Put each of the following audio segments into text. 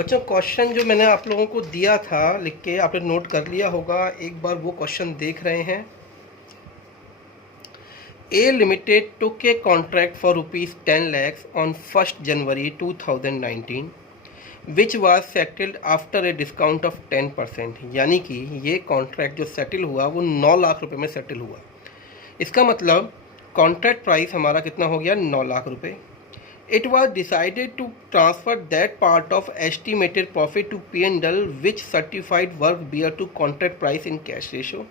बच्चों क्वेश्चन जो मैंने आप लोगों को दिया था लिख के आपने नोट कर लिया होगा, एक बार वो क्वेश्चन देख रहे हैं। A limited took a contract for ₹10 lakhs on 1st January 2019 which was settled after a discount of 10%। यानी कि ये कॉन्ट्रैक्ट जो सेटल हुआ वो 9 लाख रुपए में सेटल हुआ। इसका मतलब कॉन्ट्रैक्ट प्राइस हमारा कितना हो गया, 9 लाख रुपए। It was decided to transfer that part of estimated profit to P&L which certified work bear to contract price in cash ratio।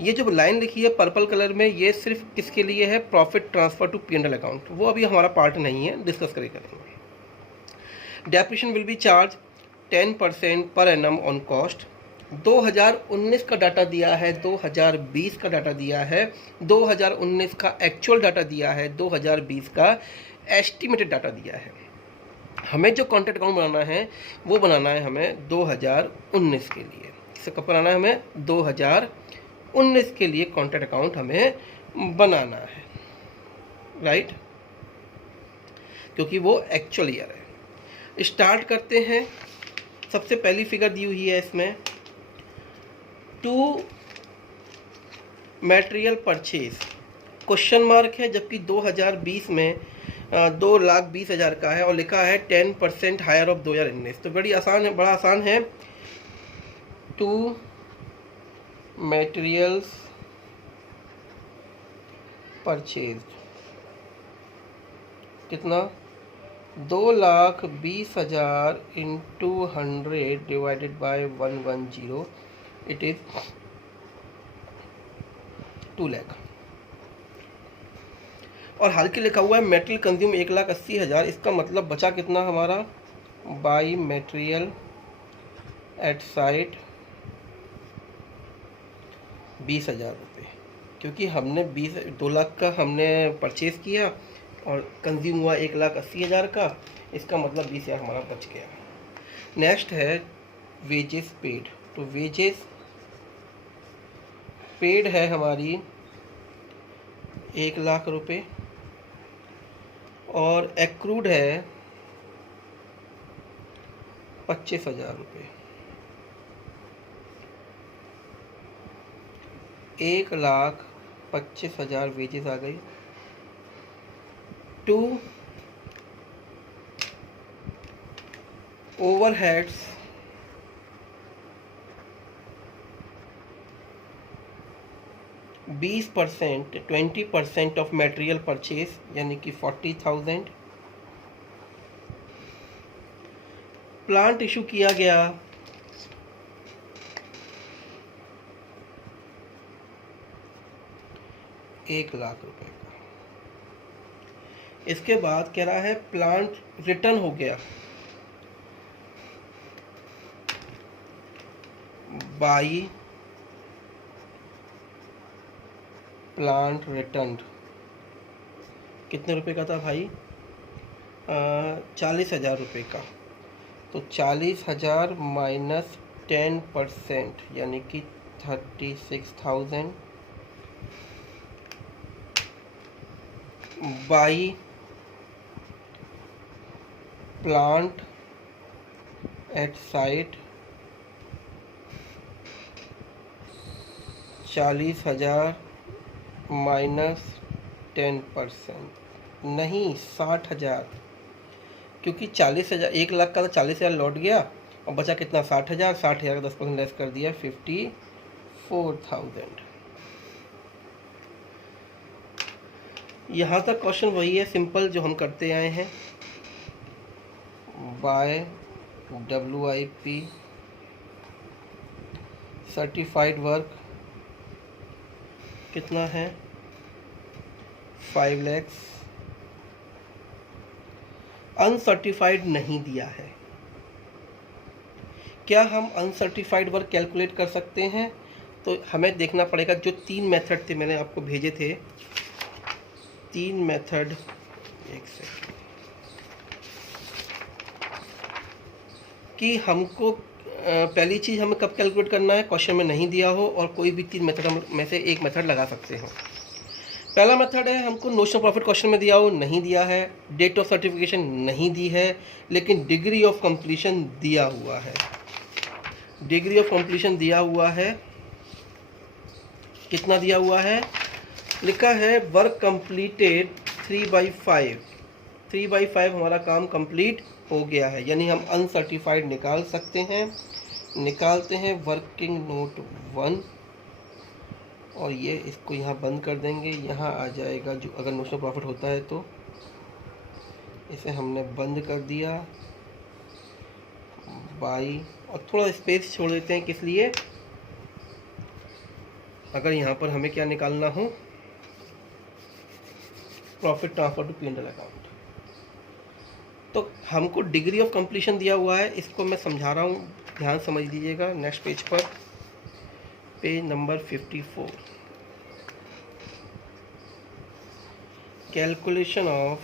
ये जो लाइन लिखी है पर्पल कलर में, ये सिर्फ किसके लिए है, profit transfer to P&L account. वो अभी हमारा पार्ट नहीं है, डिस्कस करेंगे। Depreciation will be charge 10% per annum on cost. 2019 का डाटा दिया है, 2020 का डाटा दिया है, 2019 का एक्चुअल डाटा दिया है, 2020 का एस्टिमेटेड डाटा दिया है। हमें जो कॉन्ट्रैक्ट अकाउंट बनाना है वो बनाना है हमें 2019 के लिए। इसे कब बनाना है, हमें 2019 के लिए कॉन्ट्रैक्ट अकाउंट हमें बनाना है, राइट, क्योंकि वो एक्चुअल ईयर है। स्टार्ट करते हैं। सबसे पहली फिगर दी हुई है इसमें, to material purchase, question mark है, जबकि 2020 में 2,20,000 का है और लिखा है 10% हायर ऑफ 2019। तो बड़ी आसान है, बड़ा आसान है। टू मटेरियल्स परचेज कितना, 2,20,000 into 100 divided by 110, it is 2 lakh. और हाल के लिखा हुआ है मेटेरियल कंज्यूम 1,80,000। इसका मतलब बचा कितना हमारा, बाई मेटेरियल एट साइट 20,000 रुपये, क्योंकि हमने 2 लाख का हमने परचेज़ किया और कंज्यूम हुआ 1,80,000 का। इसका मतलब 20,000 हमारा बच गया। नेक्स्ट है वेजेस पेड। तो वेजेस पेड है हमारी 1 लाख रुपये और एक्रूड है 25,000 रुपये। 1,25,000 वेजेस आ गई। To overheads 20%, 20% of material purchase यानी कि 40,000। प्लांट इशू किया गया 1 लाख रुपए का। इसके बाद कह रहा है प्लांट रिटर्न हो गया बाई प्लांट रिटर्न। कितने रुपए का था भाई, 40,000 रुपये का। तो 40,000 माइनस 10% यानी कि 36,000 by plant at site 40,000 minus 10%, नहीं 60,000, क्योंकि 40,000 1 लाख का तो 40,000 लौट गया और बचा कितना, 60,000। 60,000 का 10% लेस कर दिया 54,000। यहाँ तक क्वेश्चन वही है सिंपल जो हम करते आए हैं। बाय WIP सर्टिफाइड वर्क कितना है, 5 lakhs। अनसर्टिफाइड नहीं दिया है। क्या हम अनसर्टिफाइड वर्क कैलकुलेट कर सकते हैं? तो हमें देखना पड़ेगा, जो 3 मेथड थे मैंने आपको भेजे थे, 3 मेथड, एक सेकंड, कि हमको पहली चीज़ हमें कब कैलकुलेट करना है, क्वेश्चन में नहीं दिया हो और कोई भी 3 मेथड में से एक मेथड लगा सकते हो। पहला मेथड है, हमको नोशनल प्रॉफिट क्वेश्चन में दिया हो, नहीं दिया है, डेट ऑफ सर्टिफिकेशन नहीं दी है, लेकिन डिग्री ऑफ कंप्लीशन दिया हुआ है। डिग्री ऑफ कंप्लीशन दिया हुआ है, कितना दिया हुआ है, लिखा है वर्क कंप्लीटेड 3/5। 3/5 हमारा काम कंप्लीट हो गया है, यानी हम अनसर्टिफाइड निकाल सकते हैं। निकालते हैं वर्किंग नोट 1 और ये इसको यहाँ बंद कर देंगे। यहाँ आ जाएगा जो अगर नोशनल प्रॉफिट होता है तो इसे हमने बंद कर दिया बाई, और थोड़ा स्पेस छोड़ देते हैं, किस लिए, अगर यहाँ पर हमें क्या निकालना हो, profit transfer to P&L account. तो हमको डिग्री ऑफ कंप्लीशन दिया हुआ है, इसको मैं समझा रहा हूँ, ध्यान समझ लीजिएगा। नेक्स्ट पेज पर, page number 54, calculation of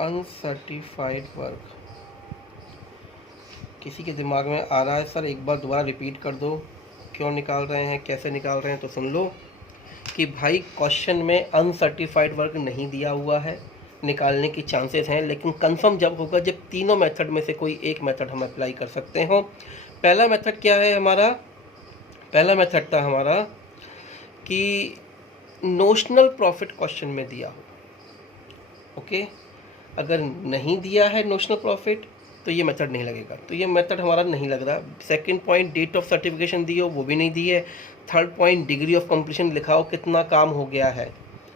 uncertified work. किसी के दिमाग में आ रहा है सर एक बार दोबारा रिपीट कर दो, क्यों निकाल रहे हैं, कैसे निकाल रहे हैं, तो सुन लो कि भाई क्वेश्चन में अनसर्टिफाइड वर्क नहीं दिया हुआ है, निकालने की चांसेस हैं, लेकिन कंफर्म जब होगा जब तीनों मेथड में से कोई एक मेथड हम अप्लाई कर सकते हो। पहला मेथड क्या है हमारा, पहला मेथड था हमारा कि नोशनल प्रॉफिट क्वेश्चन में दिया हो। ओके, अगर नहीं दिया है नोशनल प्रॉफिट तो ये मेथड नहीं लगेगा, तो ये मेथड हमारा नहीं लग रहा। Second point, date of certification दी हो, वो भी नहीं दी है। Third point, degree of completion लिखा हो, कितना काम हो गया है,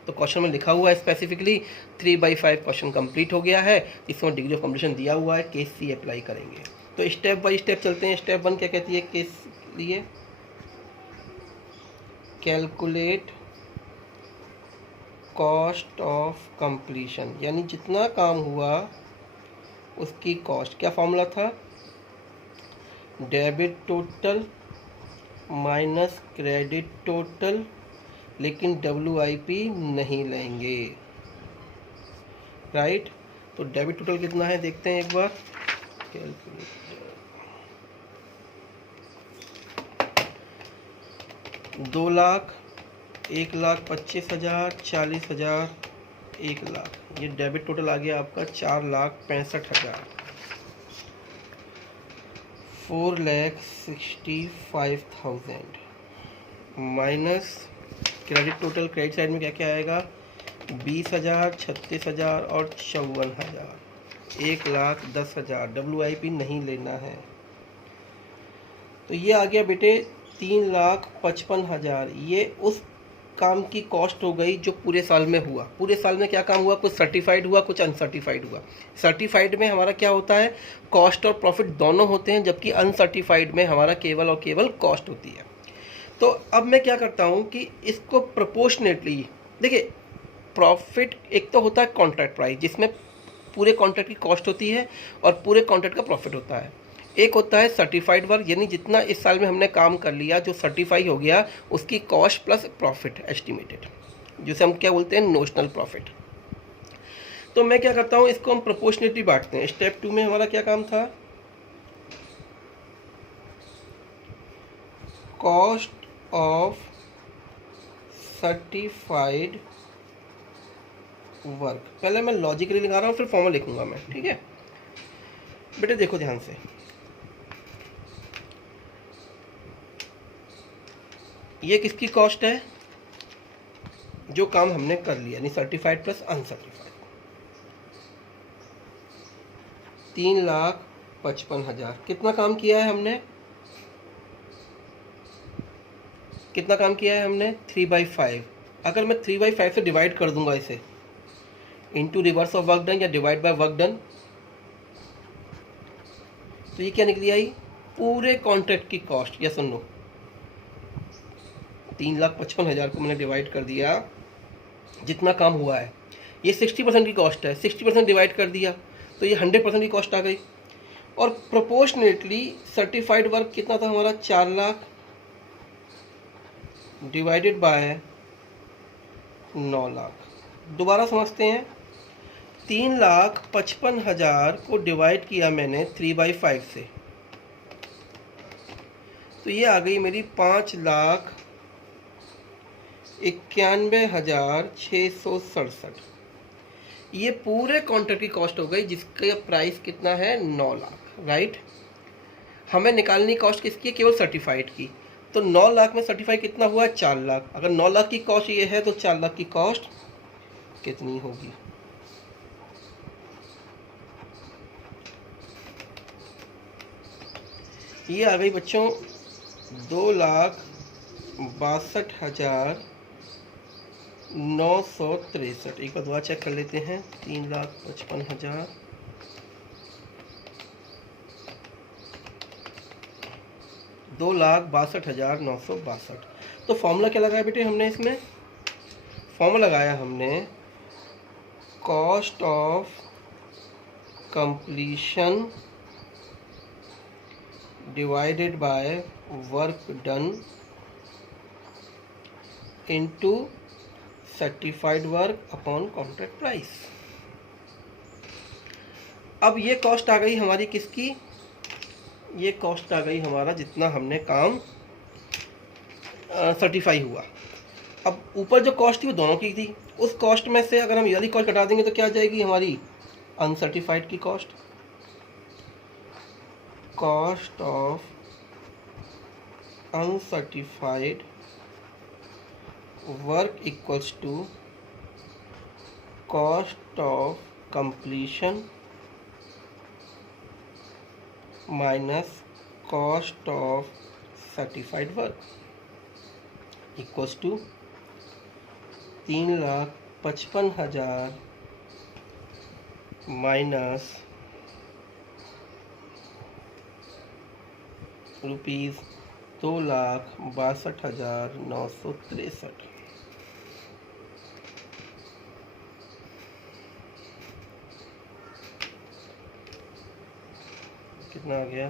तो क्वेश्चन में लिखा हुआ है स्पेसिफिकली 3/5 क्वेश्चन कंप्लीट हो गया है, इसमें डिग्री ऑफ कंप्लीशन दिया हुआ है, केस सी अप्लाई करेंगे। तो स्टेप बाय स्टेप चलते हैं। स्टेप 1 क्या कहती है केस लिए, कैलकुलेट कॉस्ट ऑफ कंप्लीशन, यानी जितना काम हुआ उसकी कॉस्ट। क्या फॉर्मूला था, debit total minus credit total, लेकिन WIP नहीं लेंगे, राइट। तो डेबिट टोटल कितना है देखते हैं एक बार, कैलकुलेट 2 लाख, 1,25,000, 40,000, 1 लाख, ये डेबिट टोटल आ गया आपका 4,65,000। 4,65,000 minus credit total, credit side में क्या क्या आएगा, 20,000, 36,000 और 54,000, 1,10,000। WIP नहीं लेना है, तो ये आ गया बेटे 3,55,000। ये उस काम की कॉस्ट हो गई जो पूरे साल में हुआ। पूरे साल में क्या काम हुआ, कुछ सर्टिफाइड हुआ, कुछ अनसर्टिफाइड हुआ। सर्टिफाइड में हमारा क्या होता है, कॉस्ट और प्रॉफिट दोनों होते हैं, जबकि अनसर्टिफाइड में हमारा केवल और केवल कॉस्ट होती है। तो अब मैं क्या करता हूँ कि इसको प्रोपोर्शनेटली, देखिए प्रॉफिट एक तो होता है कॉन्ट्रैक्ट प्राइस, जिसमें पूरे कॉन्ट्रैक्ट की कॉस्ट होती है और पूरे कॉन्ट्रैक्ट का प्रॉफिट होता है। एक होता है सर्टिफाइड वर्क, यानी जितना इस साल में हमने काम कर लिया जो सर्टिफाई हो गया उसकी कॉस्ट प्लस प्रॉफिट एस्टिमेटेड, जिसे हम क्या बोलते हैं नोशनल प्रॉफिट। तो मैं क्या करता हूँ, इसको हम प्रोपोर्शनेटली बांटते हैं। स्टेप 2 में हमारा क्या काम था, कॉस्ट ऑफ सर्टिफाइड वर्क। पहले मैं लॉजिकली लगा रहा हूँ, फिर फॉर्मल लिखूंगा मैं, ठीक है बेटे। देखो ध्यान से, ये किसकी कॉस्ट है, जो काम हमने कर लिया, यानी सर्टिफाइड प्लस अनसर्टिफाइड। 3,55,000 कितना काम किया है हमने, कितना काम किया है हमने, 3/5। अगर मैं 3/5 से डिवाइड कर दूंगा इसे into reverse of work done या डिवाइड बाय वर्क डन, तो ये क्या निकली आई, पूरे कॉन्ट्रैक्ट की कॉस्ट। या सुन लो, 3,55,000 को मैंने डिवाइड कर दिया, जितना काम हुआ है, ये 60% की कॉस्ट है, 60% डिवाइड कर दिया तो ये 100% की कॉस्ट आ गई। और प्रोपोर्शनेटली सर्टिफाइड वर्क कितना था हमारा, 4 लाख डिवाइडेड बाय 9 लाख। दोबारा समझते हैं, 3,55,000 को डिवाइड किया मैंने 3/5 से, तो ये आ गई मेरी 5,91,667। ये पूरे कॉन्ट्रैक्ट की कॉस्ट हो गई, जिसका प्राइस कितना है 9 लाख, राइट। हमें निकालनी कॉस्ट किसकी है, केवल सर्टिफाइड की। तो 9 लाख में सर्टिफाइड कितना हुआ, 4 लाख। अगर 9 लाख की कॉस्ट ये है तो 4 लाख की कॉस्ट कितनी होगी। ये आ गई बच्चों 2,62,963। एक बार दोबारा चेक कर लेते हैं। 3,55,000 2,62,962। तो फॉर्मूला क्या लगाया बेटे हमने इसमें, फॉर्मूला लगाया हमने cost of completion divided by work done into certified work upon contract price. अब ये कॉस्ट आ गई हमारी किसकी, ये कॉस्ट आ गई हमारा जितना हमने काम सर्टिफाई हुआ। अब ऊपर जो कॉस्ट थी वो दोनों की थी, उस कॉस्ट में से अगर हम ये वाली कॉस्ट घटा देंगे तो क्या आ जाएगी हमारी अनसर्टिफाइड की cost. Cost of uncertified work equals to cost of completion minus cost of certified work equals to 3,55,000 minus rupees 2,62,963। कितना आ गया,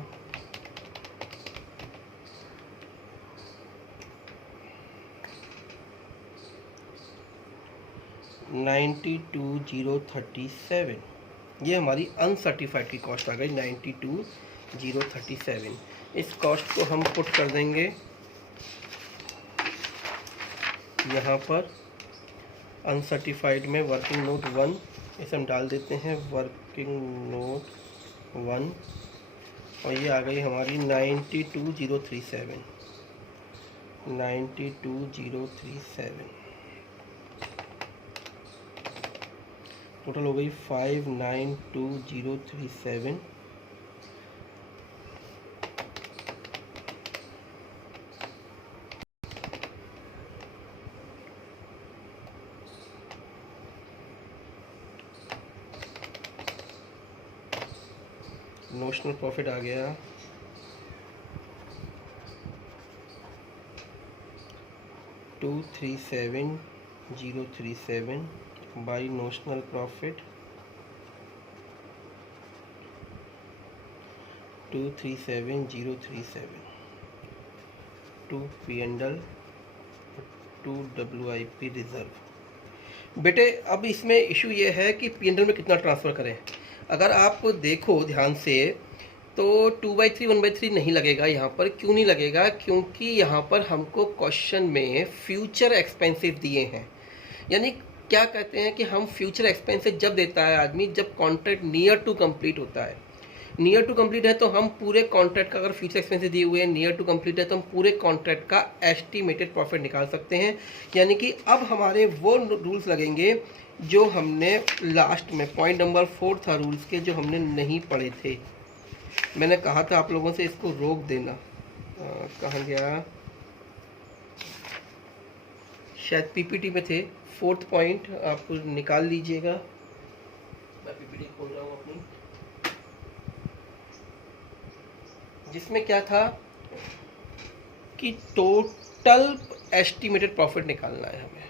$92,037। ये हमारी अनसर्टिफाइड की कॉस्ट आ गई 92,037। इस कॉस्ट को हम पुट कर देंगे यहाँ पर अनसर्टिफाइड में वर्किंग नोट 1, इसे हम डाल देते हैं वर्किंग नोट 1, और ये आ गई हमारी 92,037। 92,037 टोटल हो गई 5,92,037। नोशनल प्रॉफिट आ गया 237,037 by notional profit 237,037 to P&L to WIP reserve. बेटे अब इसमें इशू ये है कि P&L में कितना ट्रांसफ़र करें। अगर आप देखो ध्यान से तो 2/3 1/3 नहीं लगेगा यहाँ पर। क्यों नहीं लगेगा, क्योंकि यहाँ पर हमको क्वेश्चन में फ्यूचर एक्सपेंसेस दिए हैं। यानी क्या कहते हैं कि हम फ्यूचर एक्सपेंसेस जब देता है आदमी, जब कॉन्ट्रैक्ट नियर टू कंप्लीट होता है। नियर टू कंप्लीट है तो हम पूरे कॉन्ट्रैक्ट का, अगर फ्यूचर एक्सपेंसेस दिए हुए हैं नियर टू कंप्लीट है तो हम पूरे कॉन्ट्रैक्ट का एस्टिमेटेड प्रॉफिट निकाल सकते हैं। यानी कि अब हमारे वो रूल्स लगेंगे जो हमने लास्ट में पॉइंट नंबर 4 था रूल्स के, जो हमने नहीं पढ़े थे। मैंने कहा था आप लोगों से इसको रोक देना, कहाँ गया, शायद पीपीटी में थे। 4th पॉइंट आप निकाल लीजिएगा। मैं पीपीटी खोल रहा हूँ अपनी, जिसमें क्या था कि टोटल एस्टिमेटेड प्रॉफिट निकालना है हमें,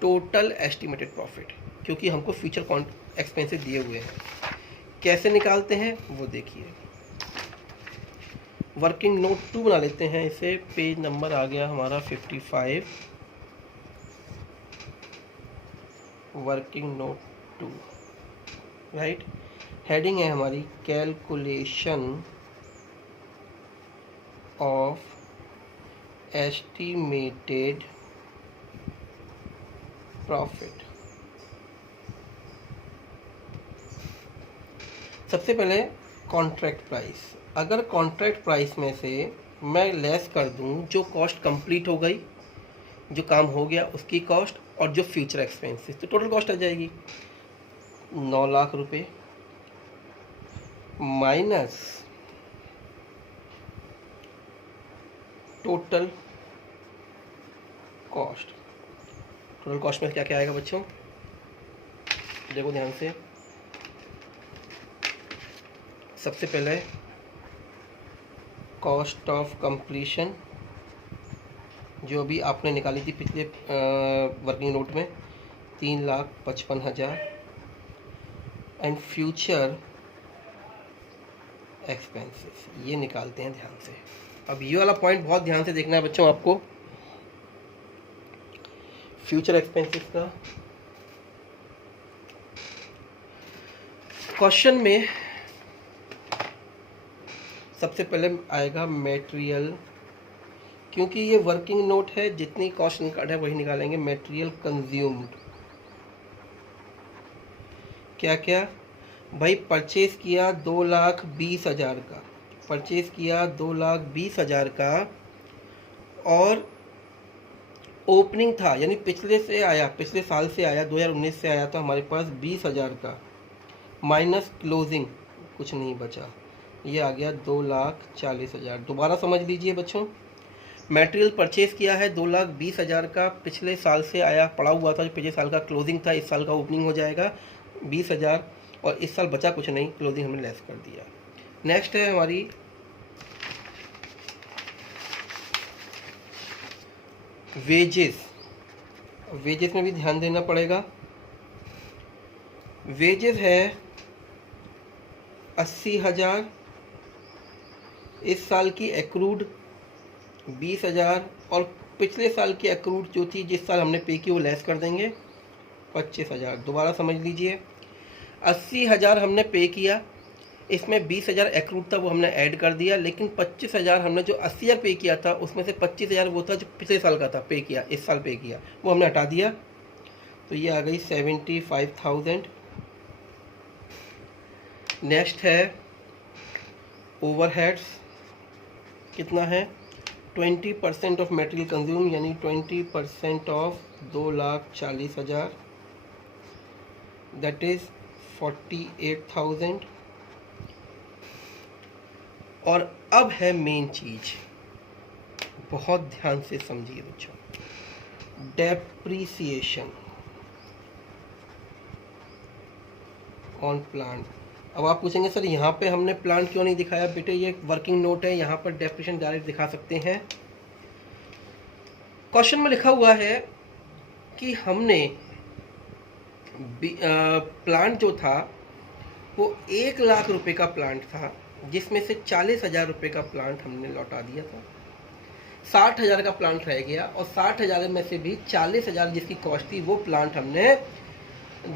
टोटल एस्टिमेटेड प्रॉफिट, क्योंकि हमको फ्यूचर एक्सपेंसेस दिए हुए हैं। कैसे निकालते हैं वो देखिए। वर्किंग नोट 2 बना लेते हैं इसे। पेज नंबर आ गया हमारा 55, वर्किंग नोट 2, राइट। हेडिंग है हमारी कैलकुलेशन ऑफ एस्टिमेटेड प्रॉफिट। सबसे पहले कॉन्ट्रैक्ट प्राइस। अगर कॉन्ट्रैक्ट प्राइस में से मैं लेस कर दूं जो कॉस्ट कंप्लीट हो गई, जो काम हो गया उसकी कॉस्ट, और जो फ्यूचर एक्सपेंसेस, तो टोटल कॉस्ट आ जाएगी 9 लाख रुपए minus total cost. Total cost में क्या क्या आएगा बच्चों, देखो ध्यान से। सबसे पहले कॉस्ट ऑफ कंप्लीशन जो भी आपने निकाली थी पिछले वर्किंग नोट में, 3,55,000, एंड फ्यूचर एक्सपेंसेस, ये निकालते हैं ध्यान से। अब ये वाला पॉइंट बहुत ध्यान से देखना है बच्चों आपको। फ्यूचर एक्सपेंसेस का क्वेश्चन में सबसे पहले आएगा मटेरियल, क्योंकि ये वर्किंग नोट है, जितनी कॉस्ट निकाल है वही निकालेंगे। मटेरियल कंज्यूम्ड क्या क्या भाई, परचेज किया 2,20,000 का, परचेज किया 2,20,000 का, और ओपनिंग था यानी पिछले साल से आया 2019 से आया था हमारे पास 20,000 का, माइनस क्लोजिंग कुछ नहीं बचा, ये आ गया 2,40,000। दोबारा समझ लीजिए बच्चों, मटेरियल परचेज किया है 2,20,000 का, पिछले साल से आया पड़ा हुआ था, जो पिछले साल का क्लोजिंग था, इस साल का ओपनिंग हो जाएगा 20,000, और इस साल बचा कुछ नहीं, क्लोजिंग हमने लेस कर दिया। नेक्स्ट है हमारी वेजेस। वेजेस में भी ध्यान देना पड़ेगा। वेजेस है 80,000, इस साल की एक्रूड 20,000, और पिछले साल की एक्रूड जो थी जिस साल हमने पे की वो लेस कर देंगे 25,000। दोबारा समझ लीजिए, 80,000 हमने पे किया, इसमें 20,000 एक्रूड था वो हमने ऐड कर दिया, लेकिन 25,000 हमने जो 80,000 पे किया था उसमें से 25,000 वो था जो पिछले साल का था पे किया, इस साल पे किया, वो हमने हटा दिया, तो ये आ गई 75,000। नेक्स्ट है ओवरहेड्स, कितना है 20% ऑफ मटेरियल कंज्यूम, यानी 20% ऑफ 2,40,000, दैट इज 48,000। और अब है मेन चीज, बहुत ध्यान से समझिए बच्चों, डेप्रीसिएशन ऑन प्लांट। अब आप पूछेंगे सर यहाँ पे हमने प्लांट क्यों नहीं दिखाया? बेटे ये वर्किंग नोट है, यहाँ पर डेप्रीसिएशन डायरेक्ट दिखा सकते हैं। क्वेश्चन में लिखा हुआ है कि हमने प्लांट जो था वो 1 लाख रुपए का प्लांट था, जिसमें से 40,000 रुपये का प्लांट हमने लौटा दिया था, 60,000 का प्लांट रह गया, और 60,000 में से भी 40,000 जिसकी कॉस्ट थी वो प्लांट हमने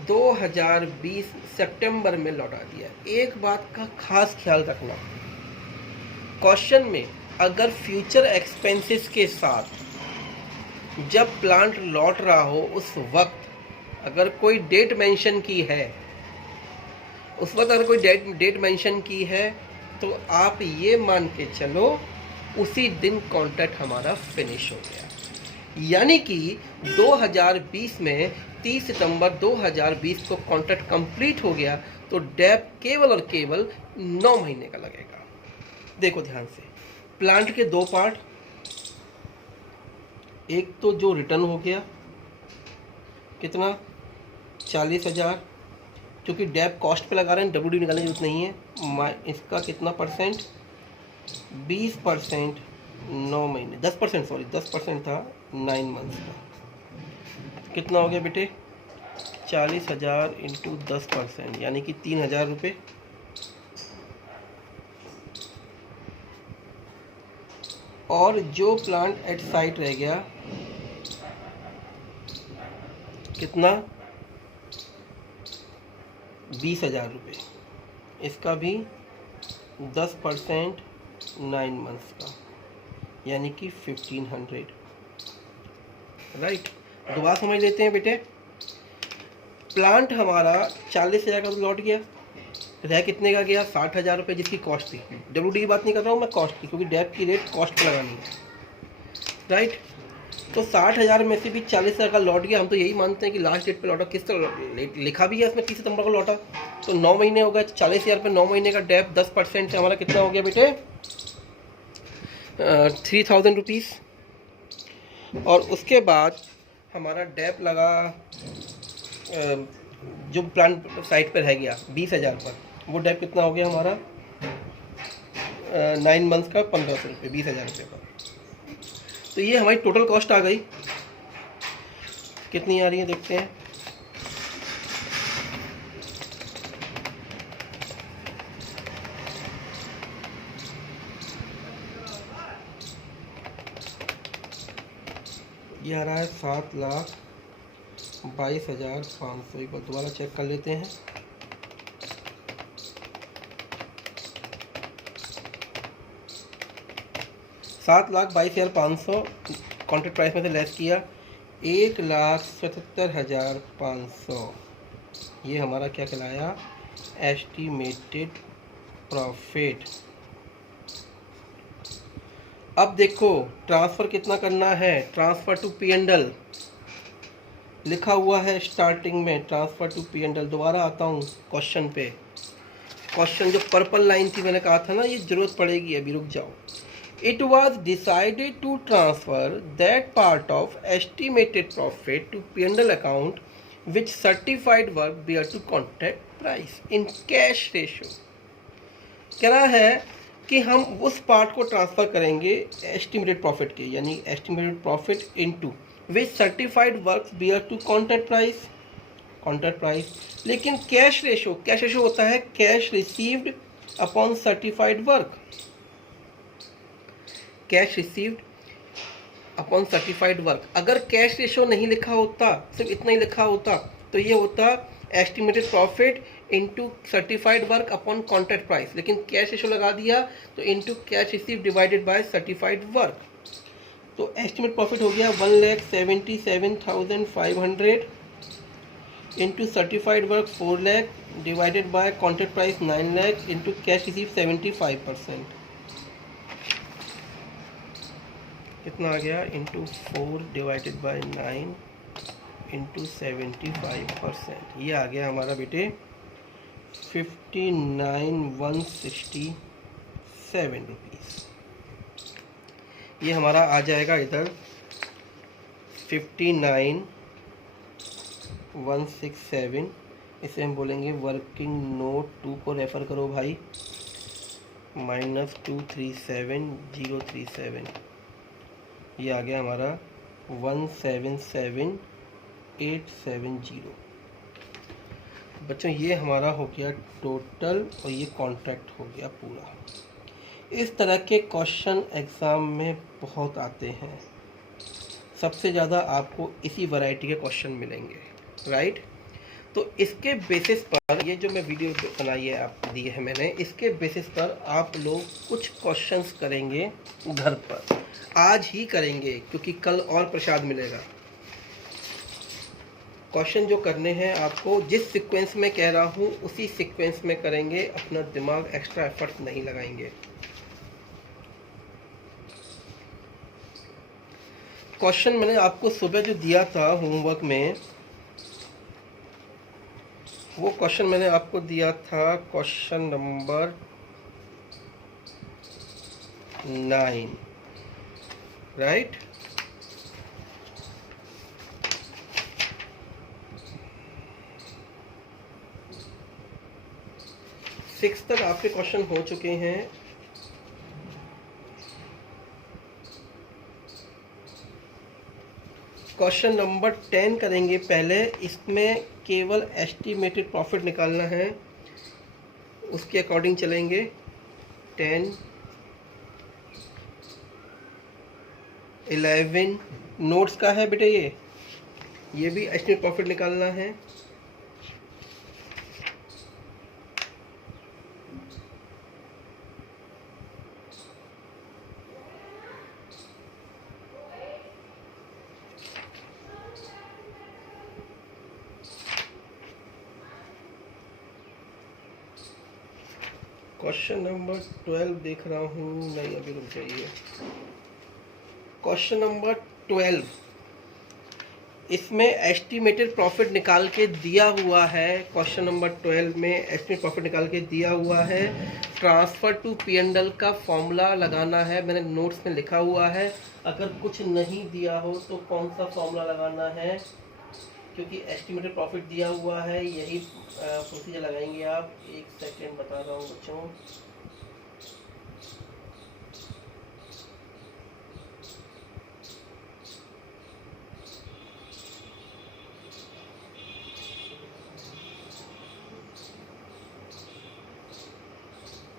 2020 सितंबर में लौटा दिया। एक बात का खास ख्याल रखना, क्वेश्चन में अगर फ्यूचर एक्सपेंसेस के साथ जब प्लांट लौट रहा हो उस वक्त अगर कोई डेट मेंशन की है, उस वक्त अगर कोई डेट मेंशन की है, तो आप ये मान के चलो उसी दिन कॉन्ट्रैक्ट हमारा फिनिश हो गया। यानी कि 2020 में 30 सितंबर 2020 को कॉन्ट्रैक्ट कंप्लीट हो गया, तो डेप केवल और केवल 9 महीने का लगेगा। देखो ध्यान से, प्लांट के 2 पार्ट, एक तो जो रिटर्न हो गया कितना 40,000, क्योंकि डेप कॉस्ट पे लगा रहे हैं, डब्ल्यूडी निकालने की जरूरत नहीं है। इसका कितना परसेंट 20% 9 महीने 10% सॉरी 10% था 9 मंथ्स का, कितना हो गया बेटे 40,000 इंटू 10%, यानी कि 3,000 रुपये। और जो प्लांट एट साइट रह गया कितना 20,000 रुपये, इसका भी 10% 9 मंथ्स का, यानी कि 1500, राइट। दोबारा समझ लेते हैं बेटे। प्लांट हमारा 40,000 का लौट गया, रह कितने का गया? 60,000 रुपये, जिसकी कॉस्ट थी। WD की बात नहीं कर रहा हूँ मैं, कॉस्ट की, क्योंकि डेप की रेट कॉस्ट पर लगानी है, राइट। तो 60,000 में से भी 40,000 का लौट गया। हम तो यही मानते हैं कि लास्ट डेट पे लौटा। किस तरह लिखा भी है इसमें 30 सितंबर को लौटा, तो 9 महीने हो गए। 40,000 पे 9 महीने का डेप 10% से हमारा कितना हो गया बेटे? 3,000 रुपीज़। और उसके बाद हमारा डेप लगा, जो प्लान साइट पर रह गया 20,000 पर, वो डेप कितना हो गया हमारा? 9 मंथ्स का 1,500 रुपये, 20,000 रुपये का। तो ये हमारी टोटल कॉस्ट आ गई। कितनी आ रही है देखते हैं। ये आ रहा है 7,22,500। एक बार दोबारा चेक कर लेते हैं। $7,22,500 कॉन्ट्रैक्ट प्राइस में से लेस किया 1,77,500। ये हमारा क्या कहलाया? Estimated profit. अब देखो ट्रांसफ़र कितना करना है। ट्रांसफ़र टू P&L लिखा हुआ है स्टार्टिंग में, ट्रांसफ़र टू P&L। दोबारा आता हूँ क्वेश्चन पे। क्वेश्चन जो पर्पल लाइन थी, मैंने कहा था ना ये ज़रूरत पड़ेगी, अभी रुक जाओ। It was decided to transfer that part of estimated profit to P&L account which certified work bear to contract price in cash ratio। कह रहा है कि हम उस पार्ट को ट्रांसफ़र करेंगे एस्टिमेटेड प्रॉफिट के, यानी estimated profit into which certified work bear to contract price. लेकिन कैश रेशो होता है cash received upon certified work. Cash received upon certified work. अगर कैश रेशो नहीं लिखा होता, सिर्फ इतना ही लिखा होता, तो ये होता estimated profit into certified work upon contract price. लेकिन कैश रेशो लगा दिया तो into cash receive divided by certified work. तो एस्टिमेट प्रॉफिट हो गया 1,77,500 into certified work 4 lakh divided by contract price 9 lakh into cash receive 75%। कितना आ गया? Into 4 divided by 9 into 75%। ये आ गया हमारा बेटे 59,167 रुपीज़। ये हमारा आ जाएगा इधर 59,167। इसे हम बोलेंगे वर्किंग नोट 2 को रेफ़र करो भाई, -237,037। ये आ गया हमारा 177,870। बच्चों ये हमारा हो गया टोटल, और ये कॉन्ट्रैक्ट हो गया पूरा। इस तरह के क्वेश्चन एग्ज़ाम में बहुत आते हैं। सबसे ज़्यादा आपको इसी वैरायटी के क्वेश्चन मिलेंगे, राइट। तो इसके बेसिस पर ये जो मैं वीडियो बनाई है, आप दी है मैंने, इसके बेसिस पर आप लोग कुछ क्वेश्चंस करेंगे घर पर। आज ही करेंगे क्योंकि कल और प्रसाद मिलेगा। क्वेश्चन जो करने हैं आपको, जिस सीक्वेंस में कह रहा हूँ उसी सीक्वेंस में करेंगे, अपना दिमाग एक्स्ट्रा एफर्ट नहीं लगाएंगे। क्वेश्चन मैंने आपको सुबह जो दिया था होमवर्क में, वो क्वेश्चन मैंने आपको दिया था क्वेश्चन नंबर 9, राइट। सिक्स तक आपके क्वेश्चन हो चुके हैं। क्वेश्चन नंबर 10 करेंगे पहले। इसमें केवल एस्टिमेटेड प्रॉफिट निकालना है, उसके अकॉर्डिंग चलेंगे। 10, 11 नोट्स का है बेटे, ये भी एस्टिमेटेड प्रॉफिट निकालना है। क्वेश्चन नंबर 12 देख रहा हूँ, नहीं अभी रुक जाइए। क्वेश्चन नंबर 12, इसमें एस्टिमेटेड प्रॉफिट निकाल के दिया हुआ है। क्वेश्चन नंबर 12 में एस्टिमेटेड प्रॉफिट निकाल के दिया हुआ है। ट्रांसफ़र टू P&L का फॉर्मूला लगाना है, मैंने नोट्स में लिखा हुआ है। अगर कुछ नहीं दिया हो तो कौन सा फॉर्मूला लगाना है, क्योंकि एस्टिमेटेड प्रॉफिट दिया हुआ है, यही प्रोसीजर लगाएंगे आप। एक सेकेंड बता रहा हूँ बच्चों।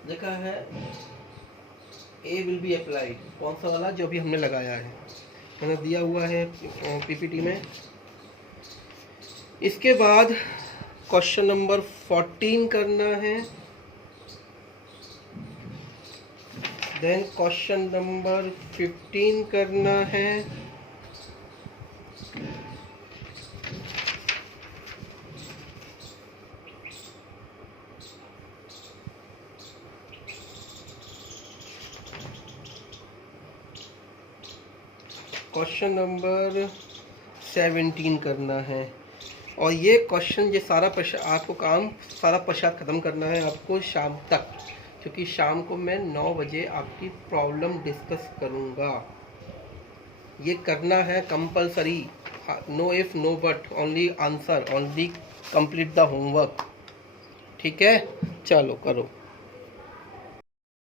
देखा है ए विल बी अप्लाइड, कौन सा वाला, जो भी हमने लगाया है, मैंने दिया हुआ है पीपीटी में। इसके बाद क्वेश्चन नंबर 14 करना है। देन क्वेश्चन नंबर 15 करना है। क्वेश्चन नंबर 17 करना है। और ये क्वेश्चन, ये सारा आपको काम सारा प्रसाद ख़त्म करना है आपको शाम तक, क्योंकि शाम को मैं 9 बजे आपकी प्रॉब्लम डिस्कस करूँगा। ये करना है compulsory, no if no but, only answer, only complete the homework. ठीक है, चलो करो।